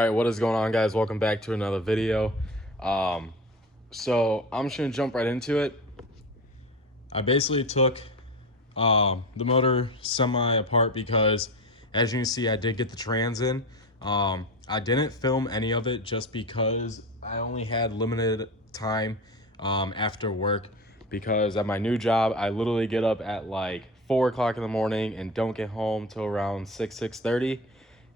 All right, what is going on, guys? Welcome back to another video. So I'm just gonna jump right into it. I basically took the motor semi apart because, as you can see, I did get the trans in. I didn't film any of it just because I only had limited time after work, because at my new job I literally get up at like 4 o'clock in the morning and don't get home till around 6:30,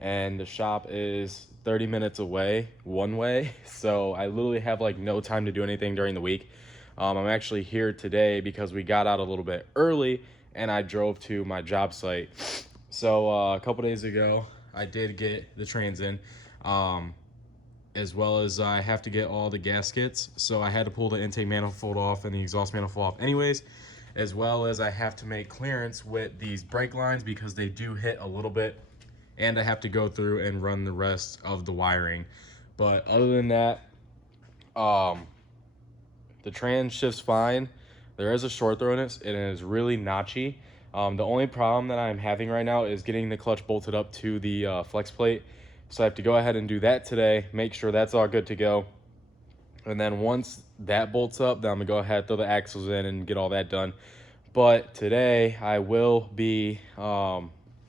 and the shop is 30 minutes away one way, so I literally have like no time to do anything during the week. I'm actually here today because we got out a little bit early and I drove to my job site. So a couple days ago I did get the trans in, as well as I have to get all the gaskets, so I had to pull the intake manifold off and the exhaust manifold off anyways, as well as I have to make clearance with these brake lines because they do hit a little bit, and I have to go through and run the rest of the wiring. But other than that, the trans shifts fine. There is a short throw in it, and it is really notchy. The only problem that I'm having right now is getting the clutch bolted up to the flex plate. So I have to go ahead and do that today, make sure that's all good to go. And then once that bolts up, then I'm gonna go ahead, throw the axles in and get all that done. But today I will be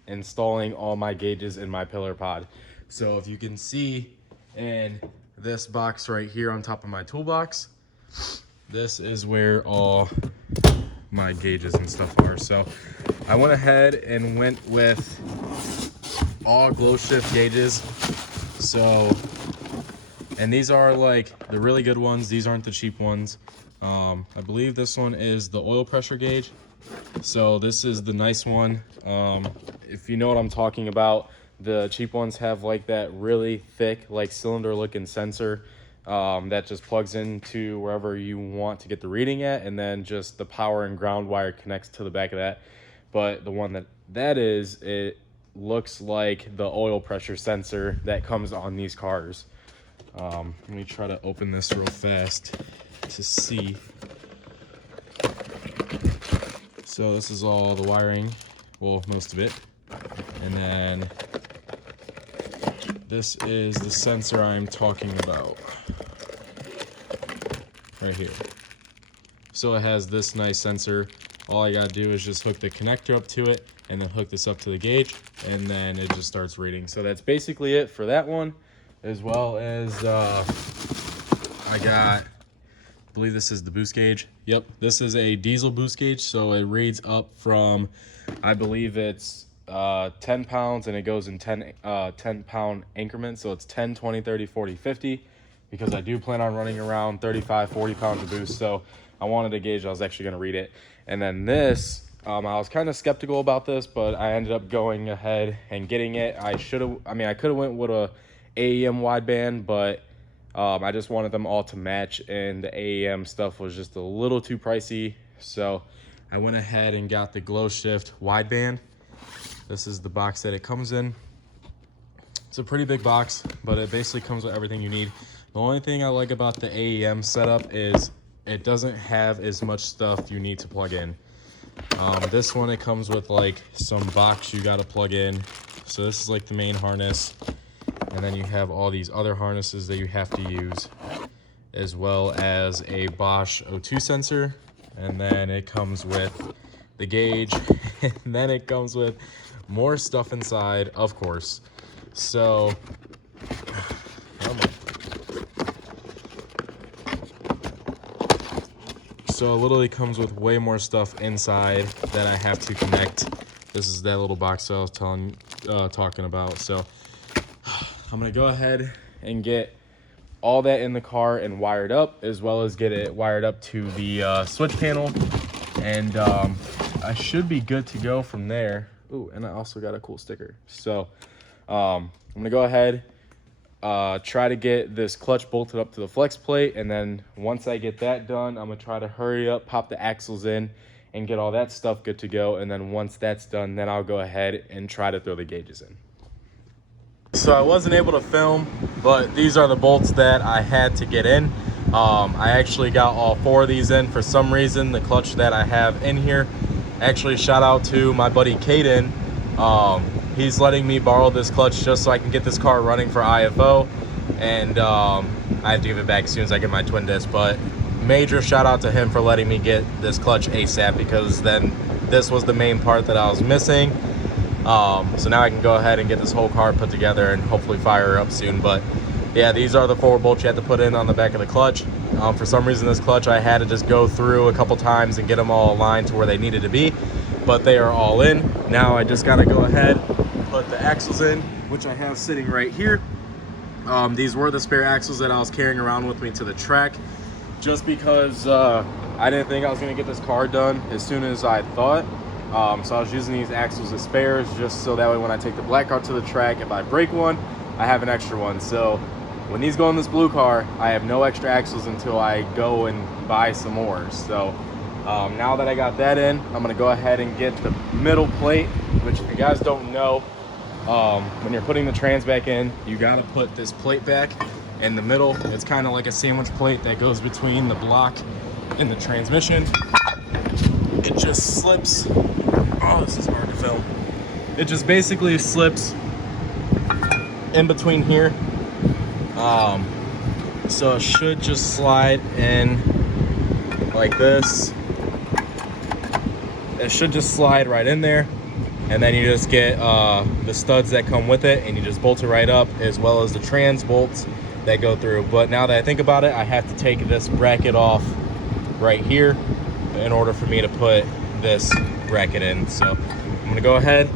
installing all my gauges in my pillar pod. So if you can see in this box right here on top of my toolbox, this is where all my gauges and stuff are. So I went ahead and went with all GlowShift gauges. So, and these are like the really good ones, these aren't the cheap ones. I believe this one is the oil pressure gauge. So this is the nice one. If you know what I'm talking about, the cheap ones have like that really thick, like cylinder looking sensor that just plugs into wherever you want to get the reading at, and then just the power and ground wire connects to the back of that. But the one that is, it looks like the oil pressure sensor that comes on these cars. Let me try to open this real fast to see. So this is all the wiring, well, most of it. And then this is the sensor I'm talking about right here. So it has this nice sensor. All I gotta do is just hook the connector up to it and then hook this up to the gauge, and then it just starts reading. So that's basically it for that one, as well as I believe this is the boost gauge. Yep, this is a diesel boost gauge, so it reads up from, I believe it's 10 pounds, and it goes in 10 pound increments. So it's 10, 20, 30, 40, 50, because I do plan on running around 35, 40 pounds of boost. So I wanted a gauge I was actually gonna read it. And then this, I was kind of skeptical about this, but I ended up going ahead and getting it. I could have went with a AEM wideband, but I just wanted them all to match, and the AEM stuff was just a little too pricey. So I went ahead and got the GlowShift wideband. This is the box that it comes in. It's a pretty big box, but it basically comes with everything you need. The only thing I like about the AEM setup is it doesn't have as much stuff you need to plug in. This one, it comes with like some box you got to plug in. So this is like the main harness. And then you have all these other harnesses that you have to use, as well as a Bosch O2 sensor. And then it comes with the gauge, and then it comes with more stuff inside, of course. So, it literally comes with way more stuff inside that I have to connect. This is that little box that I was talking about. So I'm gonna go ahead and get all that in the car and wired up, as well as get it wired up to the switch panel, and I should be good to go from there. Ooh, and I also got a cool sticker. So I'm gonna go ahead, try to get this clutch bolted up to the flex plate, and then once I get that done, I'm gonna try to hurry up, pop the axles in, and get all that stuff good to go. And then once that's done, then I'll go ahead and try to throw the gauges in. So I wasn't able to film, but these are the bolts that I had to get in. I actually got all 4 of these in for some reason. The clutch that I have in here, actually shout out to my buddy Caden. he's letting me borrow this clutch just so I can get this car running for IFO, and I have to give it back as soon as I get my twin disc. But major shout out to him for letting me get this clutch ASAP, because then this was the main part that I was missing. So now I can go ahead and get this whole car put together and hopefully fire her up soon. But yeah, these are the forward bolts you have to put in on the back of the clutch. For some reason, this clutch I had to just go through a couple times and get them all aligned to where they needed to be, but they are all in. Now I just gotta go ahead and put the axles in, which I have sitting right here. These were the spare axles that I was carrying around with me to the track, just because I didn't think I was gonna get this car done as soon as I thought. So I was using these axles as spares, just so that way when I take the black car to the track, if I break one, I have an extra one. So when these go in this blue car, I have no extra axles until I go and buy some more. So now that I got that in, I'm gonna go ahead and get the middle plate, which if you guys don't know, when you're putting the trans back in, you gotta put this plate back in the middle. It's kind of like a sandwich plate that goes between the block and the transmission. It just slips. Oh, this is hard to film. It just basically slips in between here. So it should just slide in like this. It should just slide right in there, and then you just get the studs that come with it, and you just bolt it right up, as well as the trans bolts that go through. But now that I think about it, I have to take this bracket off right here in order for me to put this bracket in. So I'm gonna go ahead,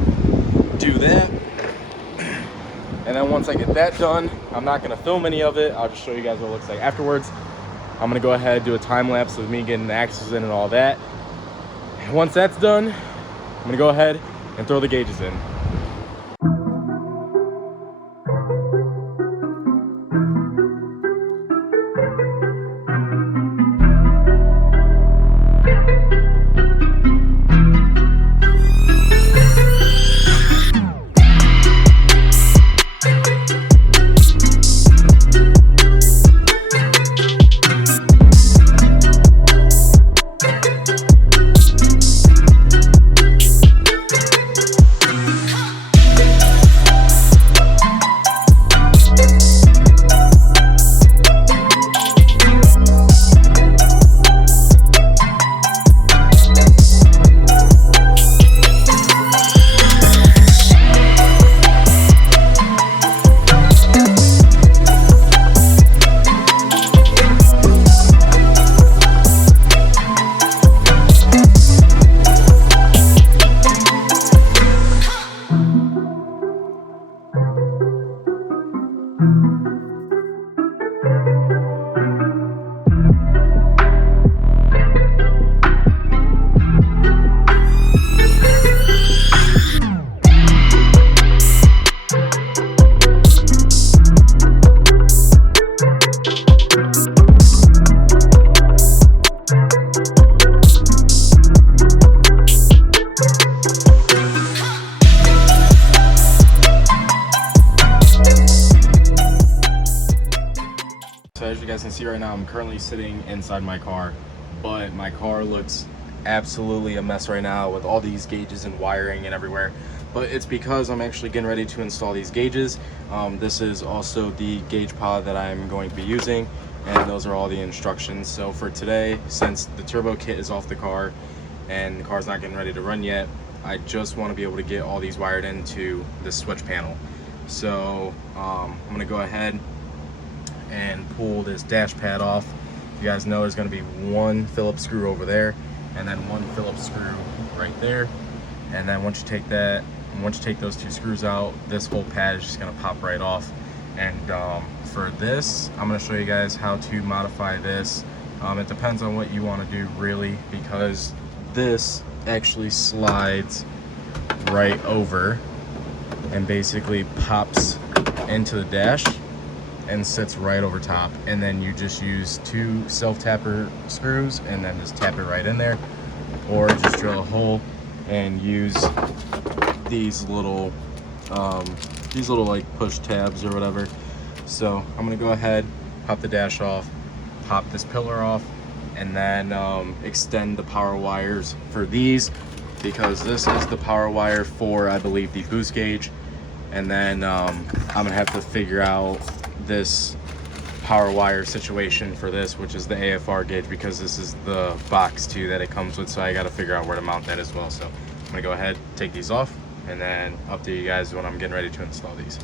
do that, and then once I get that done, I'm not gonna film any of it. I'll just show you guys what it looks like afterwards. I'm gonna go ahead, do a time lapse of me getting the axles in and all that. And once that's done, I'm gonna go ahead and throw the gauges in. So as you guys can see right now, I'm currently sitting inside my car, but my car looks absolutely a mess right now with all these gauges and wiring and everywhere. But it's because I'm actually getting ready to install these gauges. This is also the gauge pod that I'm going to be using, and those are all the instructions. So for today, since the turbo kit is off the car and the car's not getting ready to run yet, I just want to be able to get all these wired into this switch panel. So I'm going to go ahead and pull this dash pad off. You guys know there's going to be one Phillips screw over there, and then one Phillips screw right there. And then once you take those two screws out, this whole pad is just going to pop right off. And for this, I'm going to show you guys how to modify this. It depends on what you want to do, really, because this actually slides right over and basically pops into the dash and sits right over top. And then you just use two self-tapper screws and then just tap it right in there, or just drill a hole and use these little like push tabs or whatever. So I'm gonna go ahead, pop the dash off, pop this pillar off, and then extend the power wires for these. because this is the power wire for, I believe, the boost gauge. And then I'm gonna have to figure out this power wire situation for this, which is the AFR gauge, because this is the box too that it comes with, so I got to figure out where to mount that as well. So I'm gonna go ahead, take these off, and then update you guys when I'm getting ready to install these.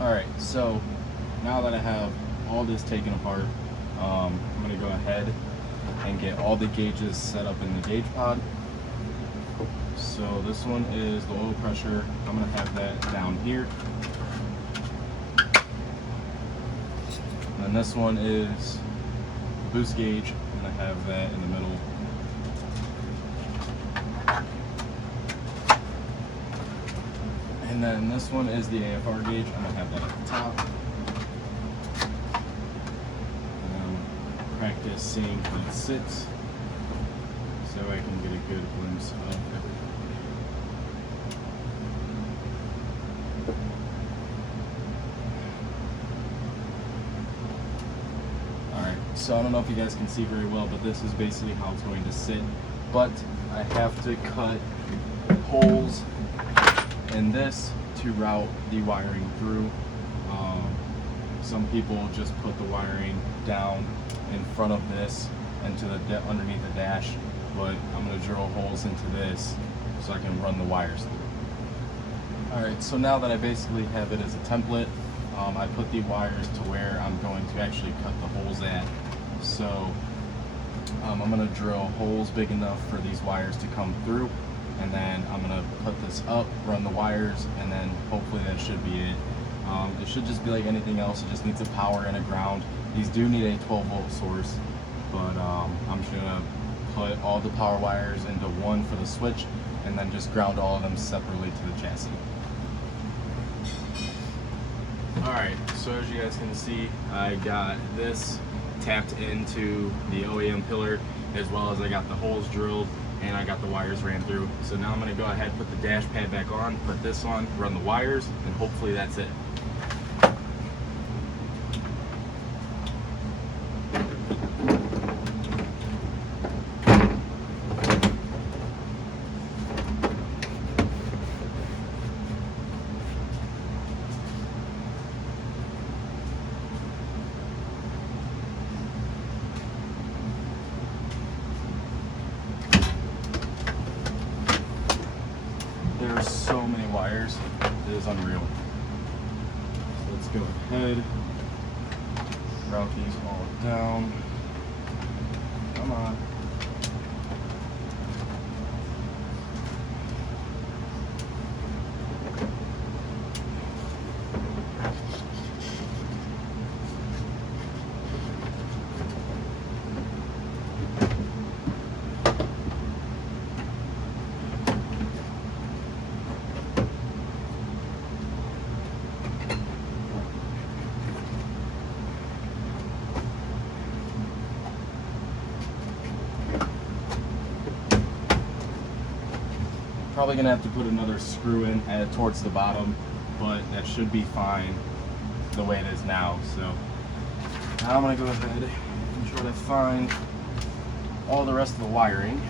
Alright, so now that I have all this taken apart, I'm going to go ahead and get all the gauges set up in the gauge pod. So this one is the oil pressure. I'm going to have that down here. And this one is the boost gauge. I'm going to have that in the middle. And then this one is the AFR gauge. I'm going to have that at the top. Practice seeing how it sits so I can get a good glimpse of everything. Alright, so I don't know if you guys can see very well, but this is basically how it's going to sit. But I have to cut holes in this to route the wiring through. Some people just put the wiring down in front of this and to the underneath the dash, but I'm going to drill holes into this so I can run the wires through. Alright, so now that I basically have it as a template, I put the wires to where I'm going to actually cut the holes at. So I'm going to drill holes big enough for these wires to come through, and then I'm going to put this up, run the wires, and then hopefully that should be it. It should just be like anything else. It just needs a power and a ground. These do need a 12-volt source, but I'm just gonna put all the power wires into one for the switch, and then just ground all of them separately to the chassis. Alright, so as you guys can see, I got this tapped into the OEM pillar, as well as I got the holes drilled, and I got the wires ran through. So now I'm gonna go ahead, put the dash pad back on, put this on, run the wires, and hopefully that's it. There are so many wires, it is unreal. So let's go ahead, route these all down. Come on. Probably gonna have to put another screw in towards the bottom, but that should be fine the way it is now. So now I'm gonna go ahead and try to find all the rest of the wiring.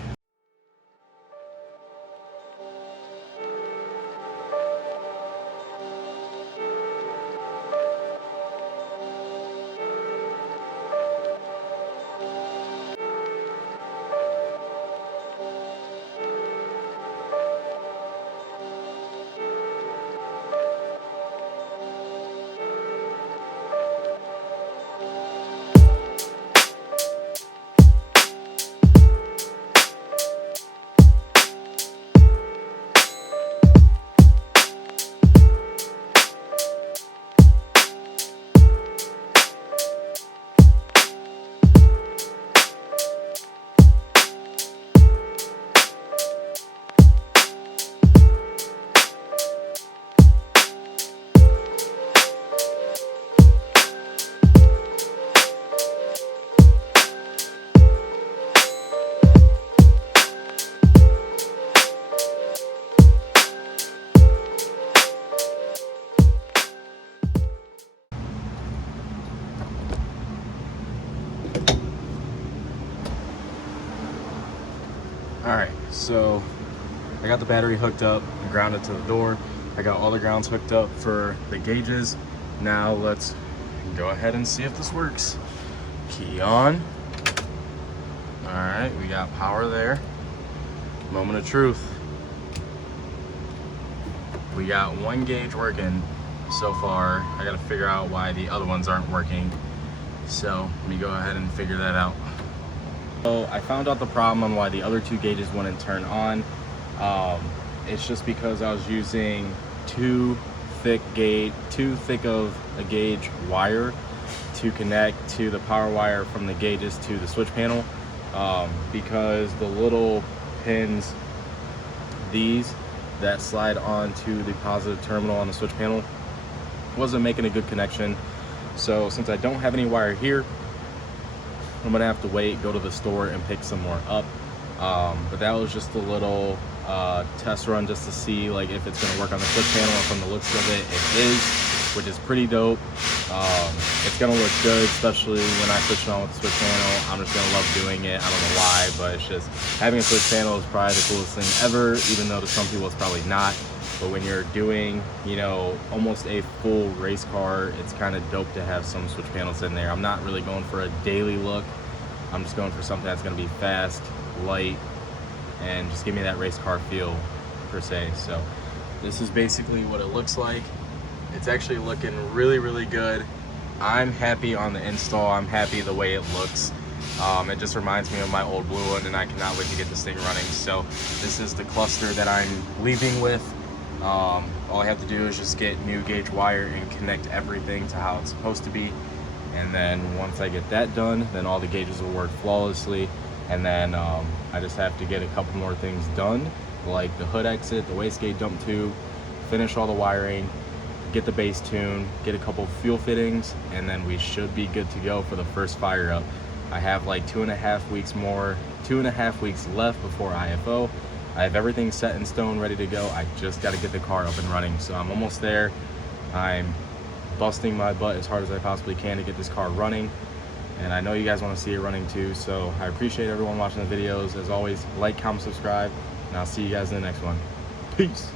So I got the battery hooked up and grounded to the door. I got all the grounds hooked up for the gauges. Now let's go ahead and see if this works. Key on. All right, we got power there. Moment of truth. We got one gauge working so far. I gotta figure out why the other ones aren't working. So let me go ahead and figure that out. So I found out the problem on why the other two gauges wouldn't turn on. It's just because I was using too thick of a gauge wire to connect to the power wire from the gauges to the switch panel, because the little pins, these that slide onto the positive terminal on the switch panel, wasn't making a good connection. So since I don't have any wire here, I'm gonna have to wait, go to the store and pick some more up. But that was just a little test run just to see like if it's gonna work on the switch panel, and from the looks of it, it is, which is pretty dope. It's gonna look good, especially when I switch it on with the switch panel. I'm just gonna love doing it. I don't know why, but it's just, having a switch panel is probably the coolest thing ever, even though to some people it's probably not. But when you're doing, you know, almost a full race car, it's kind of dope to have some switch panels in there. I'm not really going for a daily look. I'm just going for something that's gonna be fast, light, and just give me that race car feel per se. So this is basically what it looks like. It's actually looking really, really good. I'm happy on the install. I'm happy the way it looks. It just reminds me of my old blue one, and I cannot wait to get this thing running. So this is the cluster that I'm leaving with. All I have to do is just get new gauge wire and connect everything to how it's supposed to be. And then once I get that done, then all the gauges will work flawlessly. And then I just have to get a couple more things done, like the hood exit, the wastegate dump tube, finish all the wiring, get the base tune, get a couple fuel fittings, and then we should be good to go for the first fire up. I have like 2.5 weeks left before IFO. I have everything set in stone, ready to go. I just got to get the car up and running. So I'm almost there. I'm busting my butt as hard as I possibly can to get this car running. And I know you guys want to see it running too. So I appreciate everyone watching the videos. As always, like, comment, subscribe, and I'll see you guys in the next one. Peace.